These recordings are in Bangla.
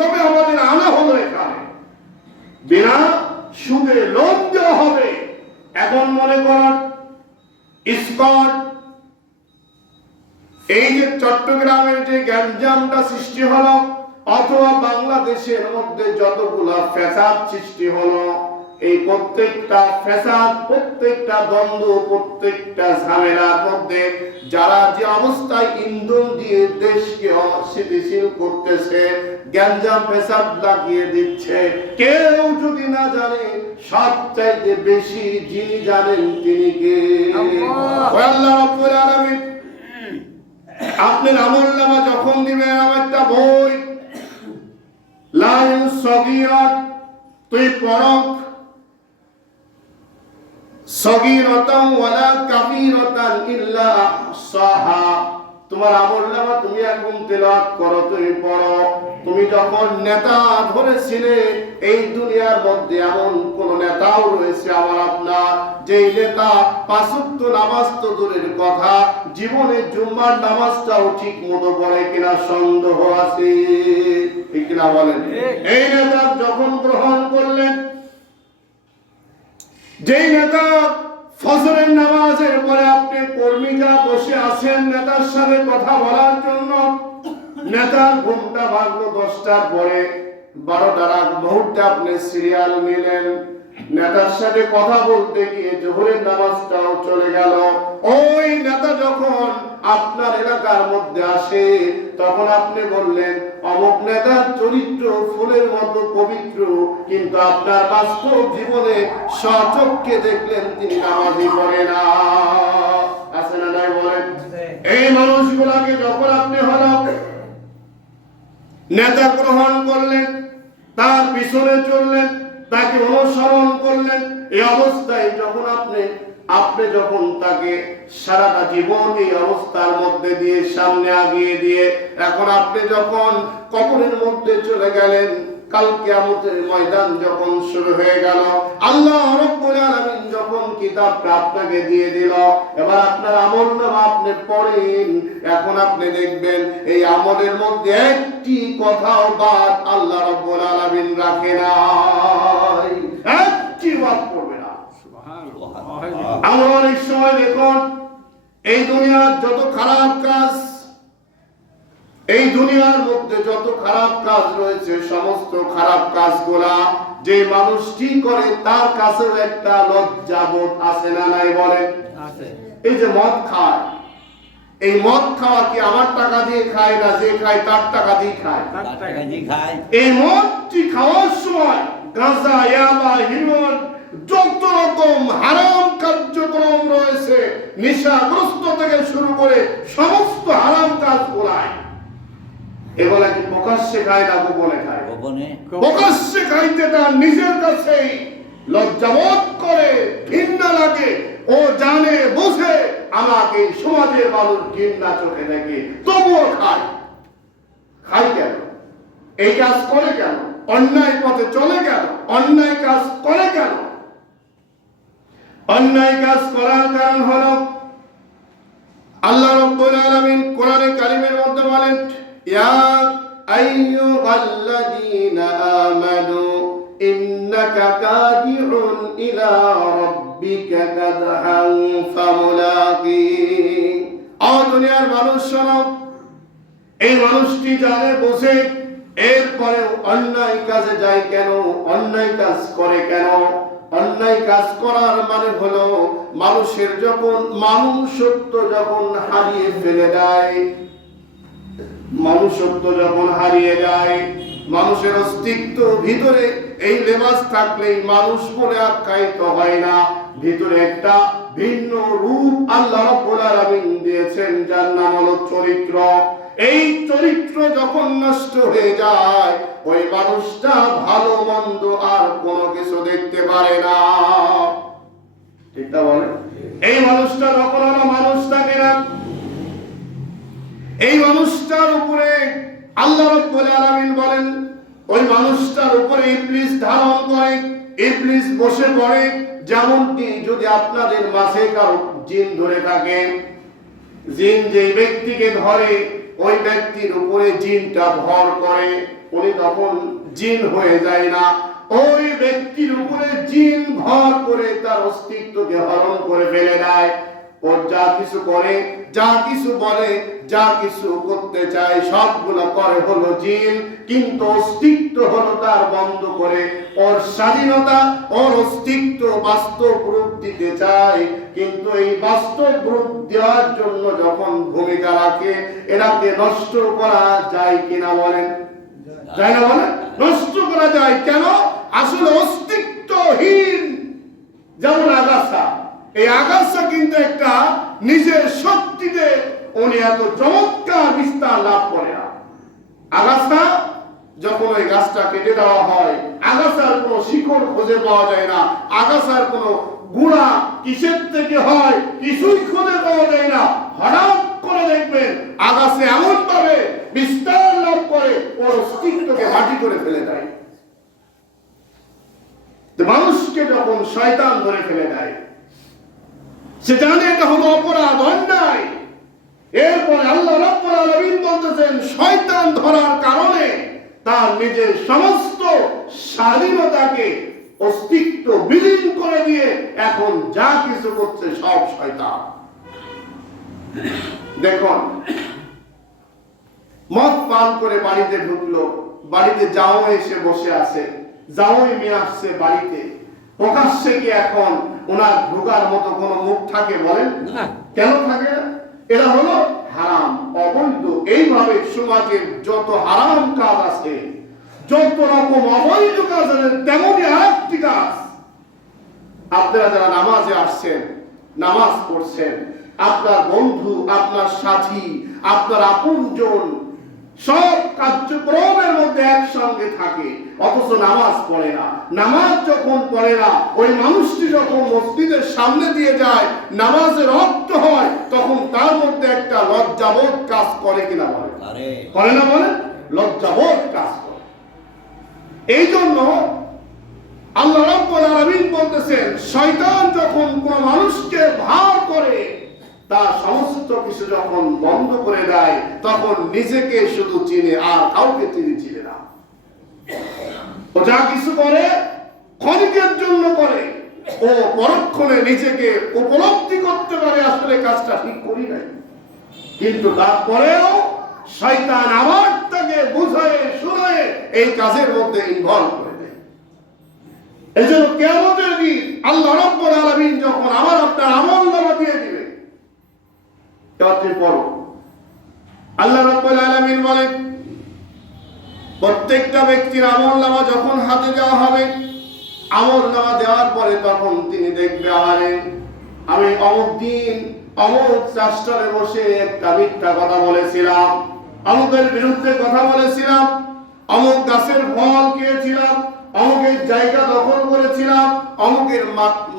তবে আমাদের আনা হলো এখানে বিনা সুদে লোন দেওয়া হবে। এখন মনে করেন স্কট এই যে চট্টগ্রামের যে গ্যাঞ্জামটা সৃষ্টি হলো, অথবা বাংলাদেশের মধ্যে যতগুলা ফ্যাসাদ সৃষ্টি হলো, এই প্রত্যেকটা ফ্যাসাদ, প্রত্যেকটা দ্বন্দ্ব, প্রত্যেকটা ঝামেলার মধ্যে যারা যে অবস্থায় ইন্ধন দিয়ে দেশকে অস্থিতিশীল করতেছে, গ্যাঞ্জাম ফ্যাসাদ লাগিয়ে দিচ্ছে, কেউ যদি না জানে, সবচাইতে বেশি যিনি জানেন তিনি কে? আল্লাহ রাব্বুল আলামিন। আপনার আমলনামা যখন দিবেন, আমার একটা বই লাইন সগীরাত, তুই পড়ো, সগীরাতান ওয়ালা কাবীরাতান ইল্লা আহসাহা। তোমার আমলনামা তুমি এখন তেলাওয়াত করো, তুমি পড়ো। তুমি যখন নেতা ধরেছিলে, এই দুনিয়ার মধ্যে এমন কোন নেতাও রয়েছে আমার আপনার, যেই নেতা পাঁচ ওয়াক্ত নামাজ তো দূরের কথা, জীবনে জুম্মার নামাজটাও ঠিক মতো পড়ে কিনা সন্দেহ আছে, ঠিক কিনা বলেন? এই নেতা যখন গ্রহণ করলেন, যেই নেতা ফজরের নামাজের পরে আপনি কর্মীরা বসে আছেন নেতার সাথে কথা বলার জন্য, নেতার ঘুমটা ভাঙলো 10টার পরে, 12টার আগ মুহূর্তে আপনি সিরিয়াল নিলেন, নেতার সাথে কথা বলতে গিয়ে জোহরের নামাজটাও চলে গেল। ওই নেতা যখন আপনার এলাকার মধ্যে আসে, তখন আপনি বললেন অমুক নেতার চরিত্র ফুলের মতো পবিত্র, কিন্তু আপনার বাস্তব জীবনে স্বচক্ষে দেখলেন তিনি নামাজই পড়ে না। আছে না নাই বলেন? এই মানুষগুলাকে যখন আপনি হলো নেতা গ্রহণ করলেন, তার পিছনে চললেন, তাকে অনুসরণ করলেন, এই অবস্থায় যখন আপনি যখন তাকে সারাটা জীবন এই অবস্থার মধ্যে দিয়ে সামনে আগিয়ে দিয়ে এখন আপনি যখন কবরের মধ্যে চলে গেলেন, কাল কিয়ামতের ময়দান যখন শুরু হয়ে গেল, আল্লাহ রাব্বুল আলামিন যখন কিতাবটা আপনাকে দিয়ে দিল, এবার আপনার আমলনামা আপনি পড়েন, এখন আপনি দেখবেন এই আমলের মধ্যে একটি কথাও বাদ আল্লাহ রাব্বুল আলামিন রাখে নাই, একটি বাদ পড়বে না। আমরা অনেক সময় দেখুন এই দুনিয়ার যত খারাপ কাজ, এই দুনিয়ার মধ্যে যত খারাপ কাজ রয়েছে, সমস্ত খারাপ কাজগুলা যে মানুষটি করে তার কাছেও একটা লজ্জাবোধ আছে না নাই বলেন? এই যে মদ খায়, এই মদ খাওয়া কি আমার টাকা দিয়ে খায় না, যে খায় তার টাকা দিয়ে খায়? এই মদটি খাওয়ার সময় গাঁজা, ইয়াবা, হেরোইন, যত রকম হারাম কার্যক্রম রয়েছে, নেশাগ্রস্ত থেকে শুরু করে সমস্ত হারাম কাজ করায়। এগুলা কি প্রকাশ্যে খায় না গোপনে খায়? প্রকাশ্যে খাইতে তার নিজের কাছেই লজ্জাবোধ করে, ঘৃণা লাগে, ও জানে বুঝে আমাকে সমাজের মানুষ ঘৃণা চোখে দেখে, তবুও খায়। খায় কেন? এই কাজ করে কেন? অন্যায় পথে চলে কেন? অন্যায় কাজ করে কেন? অন্যায় কাজ করার কারণ হলো আল্লাহ রাব্বুল আলামিন কোরআনে কারীমের মধ্যে বলেন, ইয়া আইয়ুহাল্লাযীনা আমানু ইন্নাকা কাদিউন ইলা রাব্বিকা কাদহান ফামুলাকি। ও দুনিয়ার মানুষ শোনো, এই মানুষটি জানে বোঝে, এরপরে অন্যায় কাজে যায় কেন? অন্যায় কাজ করে কেন? অন্যায় কাজ করার মানে হলো মানুষের যখন মানুষত্ব যখন হারিয়ে ফেলে দেয়, মানুষত্ব যখন হারিয়ে যায়, মানুষের অস্তিত্ব ভিতরে এই লেবাস থাকলেই মানুষ বলে আখ্যায়িত হয় না, ভিতরে একটা ভিন্ন রূপ আল্লাহ রাব্বুল আলামিন দিয়েছেন, যার নাম হলো চরিত্র। এই চরিত্র যখন নষ্ট হয়ে যায়, ওই মানুষটা ভালো মন্দ আর কোনো কিছু দেখতে পারে না, ঠিক না বলেন? এই মানুষটা যখন আর মানুষ থাকে না, এই মানুষটার উপরে আল্লাহ রাব্বুল আলামিন বলেন, ওই মানুষটার উপরে ইবলিস ধারণ করে, ইবলিস বসে পড়ে। যেমনটি যদি আপনাদের মাঝে কারো জিন ধরে থাকে, জিন যে ব্যক্তিকে ধরে ওই ব্যক্তির উপরে জিনটা ভর করে, উনি তখন জিন হয়ে যায় না, ওই ব্যক্তির উপরে জিন ভর করে তার অস্তিত্বকে হরণ করে ফেলে দেয়। ও যা কিছু করে, যা কিছু বলে, যা কিছু করতে চায় সবগুলো করে হলো জিন, কিন্তু অস্তিত্ব হলো তার বন্ধ করে। ওর স্বাধীনতা, ওর অস্তিত্ব বাস্তব রূপ দিতে চায়, কিন্তু এই বাস্তব রূপ দেওয়ার জন্য যখন ভূমিকা রাখে, এটাকে নষ্ট করা যায় কিনা বলেন? যায় না বলেন? নষ্ট করা যায় কেন? আসলে অস্তিত্বহীন। যেমন আগাছা, এই আগাছা কিন্তু একটা নিজের শক্তিতে উনি এত চমৎকার বিস্তার লাভ করে না। আগাছা যখন ওই গাছটা কেটে দেওয়া হয়, আগাছার কোনো শিকড় খুঁজে পাওয়া যায় না, আগাছার কোনো গুণা কিসের থেকে হয় কিছুই খুঁজে পাওয়া যায় না। হঠাৎ করে দেখবেন আগাছা এমন ভাবে বিস্তার লাভ করে ওর অস্তিত্বকে মাটি করে ফেলে দেয়। মানুষকে যখন শয়তান ধরে ফেলে দেয়, সে জানে এটা হলো অপরাধ, অন্যায়। এরপরে আল্লাহ রাব্বুল আলামিন বলতেছেন, শয়তান ধরার কারণে তার নিজের সমস্ত স্বাধীনতাকে অস্তিত্ব বিলীন করে দিয়ে এখন যা কিছু করছে সব শয়তান। দেখুন, মদ পান করে বাড়িতে ঢুকলো, বাড়িতে জামাই এসে বসে আছে, জামাই নিয়ে আসছে বাড়িতে, প্রকাশ্যে কি এখন ওনার ঢোকার মতো কোনো মুখ থাকে বলেন? কেন থাকে না? এটা হলো হারাম, অবৈধ। এইভাবে সমাজের যত হারাম কাজ আছে, যত রকম অবৈধ কাজ আছে, তেমনই আরেকটি কাজ। আপনারা যারা নামাজে আসছেন, নামাজ পড়ছেন, আপনার বন্ধু, আপনার সাথী, আপনার আপনজন সব কার্যক্রমের মধ্যে একসঙ্গে থাকে, অথচ নামাজ পড়ে না। নামাজ যখন পড়ে না, ওই মানুষটি যখন মসজিদের সামনে দিয়ে যায়, নামাজের অর্থ হয়, তখন তার মধ্যে একটা লজ্জাবোধ কাজ করে কিনা বলে? করে না বলে? লজ্জাবোধ কাজ করে। এই জন্য আল্লাহ রাব্বুল আলামিন বলতেছেন, শয়তান যখন কোন মানুষকে ভার করে, তার সমস্ত কিছু যখন বন্ধ করে দেয়, তখন নিজেকে শুধু চিনে, আর কাউকে তিনি চিনে না। ও যা কিছু করে ক্ষণিকের জন্য করে, ও পরক্ষণে নিজেকে উপলব্ধি করতে পারে আসলে কাজটা ঠিক করি নাই, কিন্তু তারপরেও শয়তান আবার তাকে বুঝায় শুনায় এই কাজের মধ্যে ইনভলভ করে দেয়। এজন্য কিয়ামতের দিন আল্লাহ রাব্বুল আলামিন যখন আমার আপনার আমলনামা দিয়ে দিবে, আল্লাহ রাব্বুল আলামিন বলেন, প্রত্যেকটা ব্যক্তির আমলনামা যখন হাতে দেওয়া হবে, আমলনামা দেওয়ার পরে তখন তিনি দেখবে, আরে আমি অমুক দিন অমুক রাষ্ট্রে বসে একটা মিথ্যা কথা বলেছিলাম, অমুকের বিরুদ্ধে কথা বলেছিলাম, অমুক গাছের ফল খেয়েছিলাম, অমুকের জায়গা দখল করেছিলাম, অমুকের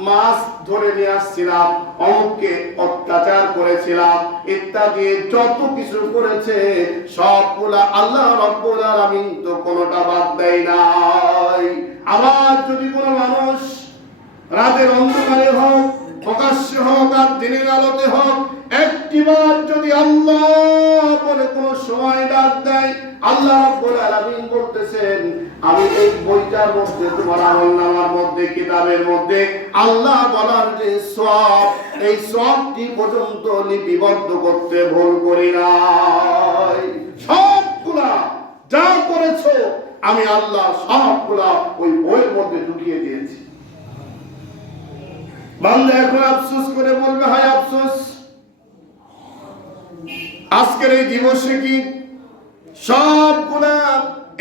মাছ ধরে নিয়ে আসছিলাম, অমুককে অত্যাচার করেছিলাম, ইত্যাদি যত কিছু করেছে সবগুলা আল্লাহ রাব্বুল আলামিন তো কোনোটা বাদ দেয় নাই। আবার যদি কোনো মানুষ রাতের অন্ধকারে হোক, প্রকাশ্যে হোক, আর দিনের আলোতে হোক, একটিবার যদি আল্লাহ বলে কোনো সময় ডাক দেয়, আল্লাহ রাব্বুল আলামিন বলতেছেন, আমি এই বইটার মধ্যে, তোমার আমলনামার মধ্যে, কিতাবের মধ্যে আল্লাহ বলার যে সওয়াব, এই সওয়াবটি পর্যন্ত লিপিবদ্ধ করতে ভুল করি নাই। সবগুলা যা করেছো আমি আল্লাহ সবগুলা ওই বইয়ের মধ্যে ঢুকিয়ে দিয়েছি। বান্দা এখন আফসোস করে বলবে, হায় আফসোস, আজকের এই দিবসে কি সবগুলা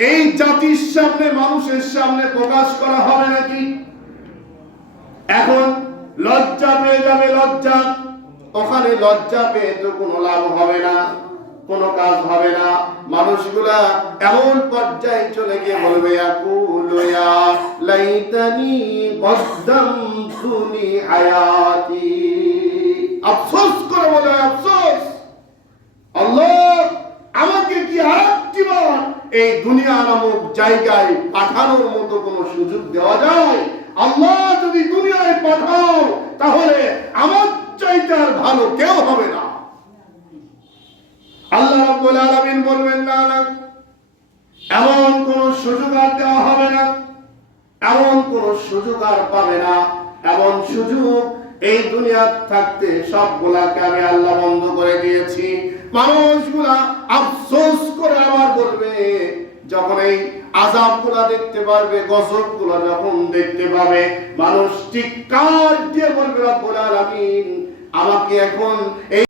এই জাতির সামনে, মানুষের সামনে প্রকাশ করা হবে নাকি? এখন লজ্জা পেয়ে যাবে, লজ্জা। ওখানে লজ্জা পেয়ে তো কোনো লাভ হবে না, কোনো কাজ হবে না। মানুষগুলা এমন পর্যায়ে চলে গিয়ে বলবে, ইয়াকুলু ইয়া লাইতানি কদ্দামতু লি হায়াতি। আফসোস করে বলে, আফসোস, আল্লাহ আমাকে কি আরেকটিবার এই দুনিয়া নামক জায়গায় পাঠানোর মতো কোনো সুযোগ দেওয়া যায়? আল্লাহ যদি দুনিয়ায় পাঠাও, তাহলে আমার চাইতে আর ভালো কেউ হবে না। আল্লাহ রাব্বুল আলামিন বলবেন, না না, এমন কোন সুযোগ আর দেওয়া হবে না, এমন কোন সুযোগ আর পাবে না। এমন সুযোগ এই দুনিয়া থাকতে সবগুলাকে আমি আল্লাহ বন্ধ করে দিয়েছি। মানুষগুলা আফসোস করে আবার বলবে, যখন এই আযাবগুলা দেখতে পারবে, গজবগুলা যখন দেখতে পাবে, মানুষ চিৎকার দিয়ে বলবে রব্বুল আলামিন আমাকে এখন এই